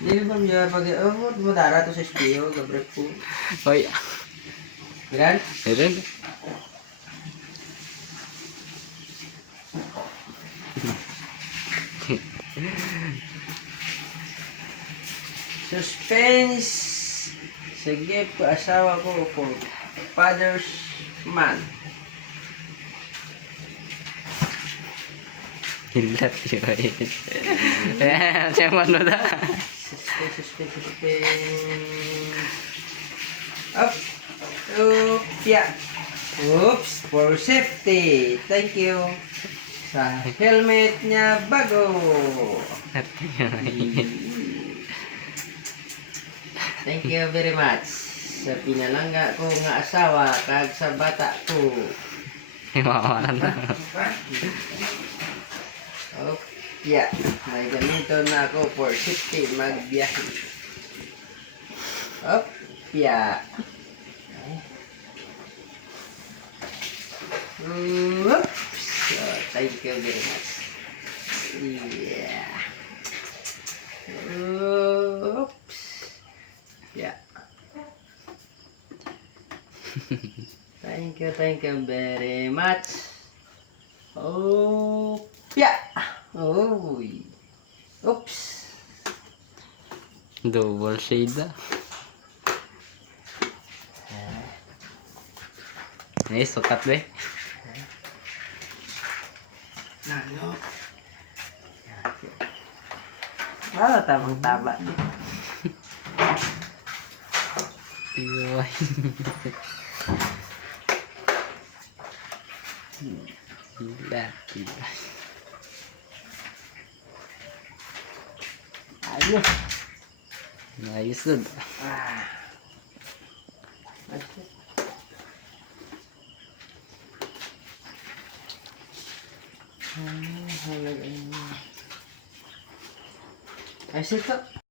Uniform niya pag oh, madara to sa espeho, gabre po. Hoy, Miran? meron. Suspense sa gift ko asawa ko for father's man. Hilat yun. Ayan, siya mo na. Up. Up. Yeah. Oops. For safety. Thank you. Sa helmet niya bago. Thank you very much. Sa pinalangga ko nga asawa kag sa bata ko. Mawala na. Oh, yeah. May ganito na ako for safety magbiyahe. Oh, yeah. Oops. So, thank you very much. Yeah. Oops. Yeah. thank you, thank you very much. Oh, yeah. Oh, oops. Double shade ah. Ay, sukat ba eh. Nalo. Wala tamang taba. Iway. Hilat. hilat. Ayos. Ayos dun. Ah. Ah, halaga. Ay, sito.